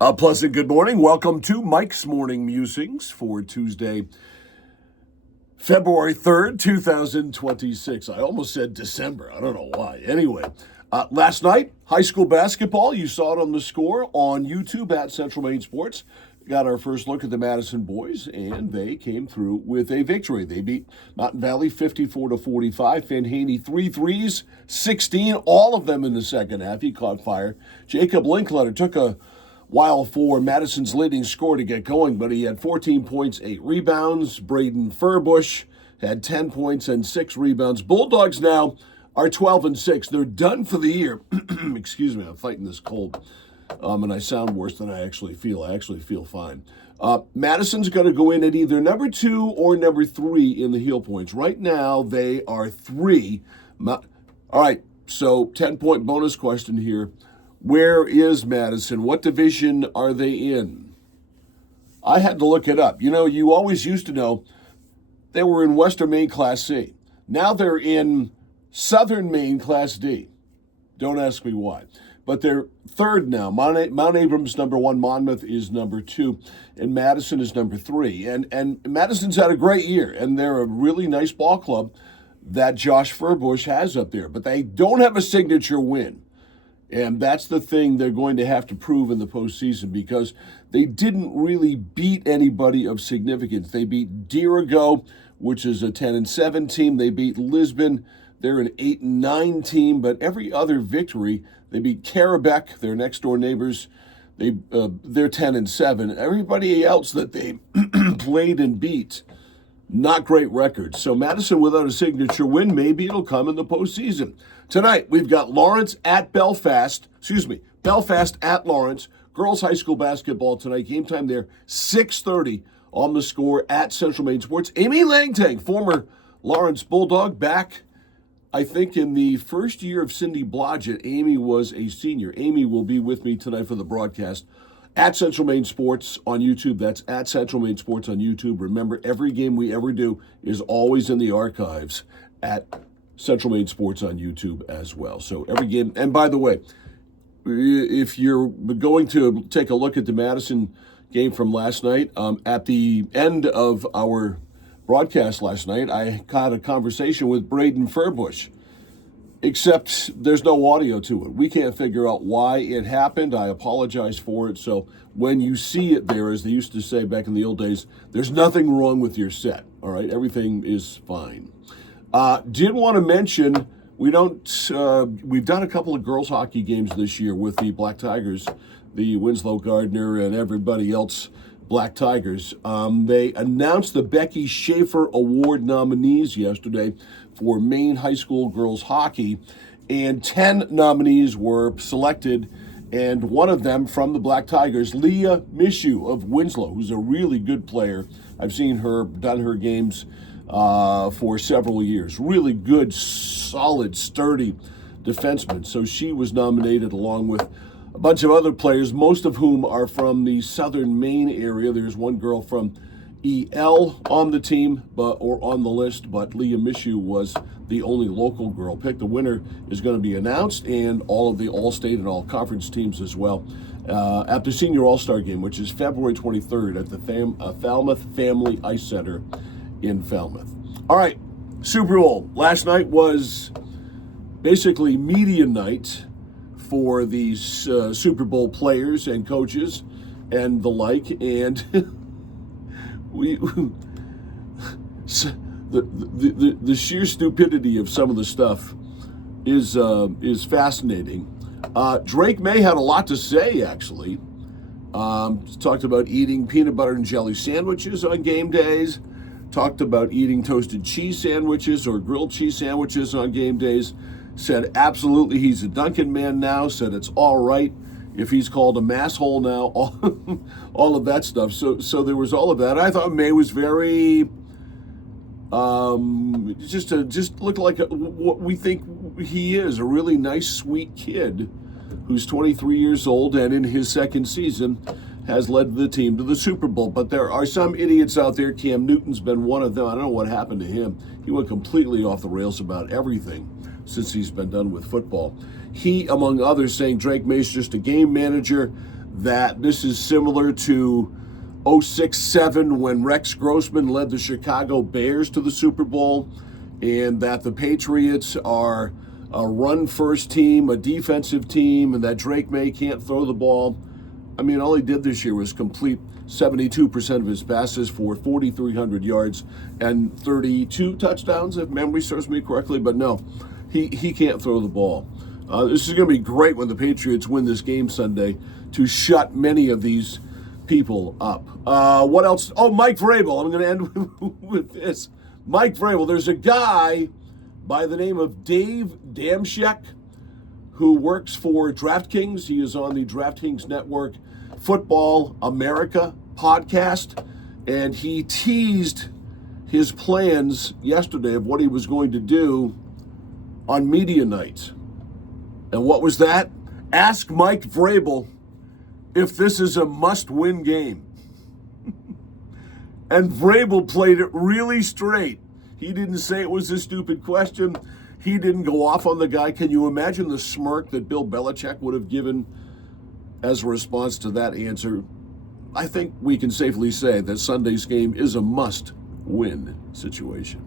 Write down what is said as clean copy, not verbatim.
A pleasant good morning. Welcome to Mike's Morning Musings for Tuesday, February 3rd, 2026. I almost said December. I don't know why. Anyway, last night, high school basketball. You saw it on the score on YouTube at Central Maine Sports. Got our first look at the Madison boys, and they came through with a victory. They beat Mountain Valley 54-45. Fanhaney 3 threes, 16, all of them in the second half. He caught fire. Jacob Linkletter took a while for Madison's leading scorer to get going, but he had 14 points, 8 rebounds. Braden Furbush had 10 points and 6 rebounds. Bulldogs now are 12-6. They're done for the year. Excuse me, I'm fighting this cold, and I sound worse than I actually feel. I actually feel fine. Madison's going to go in at either number 2 or number 3 in the heel points. Right now, they are 3. All right, so 10-point bonus question here. Where is Madison? What division are they in? I had to look it up. You know, you always used to know they were in Western Maine Class C. Now they're in Southern Maine Class D. Don't ask me why. But they're third now. Mount Abrams number 1, Monmouth is number 2, and Madison is number 3. And Madison's had a great year, and they're a really nice ball club that Josh Furbush has up there. But they don't have a signature win. And that's the thing they're going to have to prove in the postseason, because they didn't really beat anybody of significance. They beat Dirigo, which is a 10-7 team. They beat Lisbon. They're an 8-9 team. But every other victory, they beat Carabec, their next-door neighbors. They're 10-7. Everybody else that they played and beat, not great records. So Madison without a signature win, maybe it'll come in the postseason. Tonight, we've got Lawrence at Belfast. Belfast at Lawrence. Girls high school basketball tonight. Game time there, 6:30 on the score at Central Maine Sports. Amy Langtang, former Lawrence Bulldog, back, I think, in the first year of Cindy Blodgett. Amy was a senior. Amy will be with me tonight for the broadcast at Central Maine Sports on YouTube. That's at Central Maine Sports on YouTube. Remember, every game we ever do is always in the archives at Central Maine Sports on YouTube as well. So every game, and by the way, if you're going to take a look at the Madison game from last night, at the end of our broadcast last night, I had a conversation with Braden Furbush, except there's no audio to it. We can't figure out why it happened. I apologize for it. So when you see it there, as they used to say back in the old days, there's nothing wrong with your set. All right, everything is fine. Did want to mention, we've done a couple of girls hockey games this year with the Black Tigers, the Winslow Gardner and everybody else Black Tigers. They announced the Becky Schaefer Award nominees yesterday for Maine high school girls hockey, and 10 nominees were selected, and one of them from the Black Tigers, Leah Mishu of Winslow, who's a really good player. I've seen her, done her games for several years. Really good, solid, sturdy defenseman. So she was nominated along with a bunch of other players, most of whom are from the Southern Maine area. There's one girl from EL on the team, or on the list, but Leah Mishu was the only local girl picked. The winner is going to be announced, and all of the All-State and All-Conference teams as well, at the Senior All-Star Game, which is February 23rd at the Falmouth Family Ice Center in Falmouth. All right, Super Bowl. Last night was basically media night for these Super Bowl players and coaches and the like, and the sheer stupidity of some of the stuff is fascinating. Drake Maye had a lot to say, actually. Talked about eating peanut butter and jelly sandwiches on game days. Talked about eating toasted cheese sandwiches or grilled cheese sandwiches on game days. Said absolutely he's a Dunkin' man now. Said it's all right if he's called a masshole now. All of that stuff. So there was all of that. I thought May was very just looked like what we think he is, a really nice, sweet kid who's 23 years old and in his second season has led the team to the Super Bowl. But there are some idiots out there. Cam Newton's been one of them. I don't know what happened to him. He went completely off the rails about everything since he's been done with football. He, among others, saying Drake Maye's just a game manager, that this is similar to 06-07 when Rex Grossman led the Chicago Bears to the Super Bowl, and that the Patriots are a run-first team, a defensive team, and that Drake Maye can't throw the ball. I mean, all he did this year was complete 72% of his passes for 4,300 yards and 32 touchdowns, if memory serves me correctly. But no, he can't throw the ball. This is going to be great when the Patriots win this game Sunday to shut many of these people up. What else? Oh, Mike Vrabel. I'm going to end with this. Mike Vrabel. There's a guy by the name of Dave Damshek who works for DraftKings. He is on the DraftKings Network Football America podcast, and he teased his plans yesterday of what he was going to do on media night. And what was that? Ask Mike Vrabel if this is a must-win game. And Vrabel played it really straight. He didn't say it was a stupid question. He didn't go off on the guy. Can you imagine the smirk that Bill Belichick would have given as a response to that answer? I think we can safely say that Sunday's game is a must-win situation.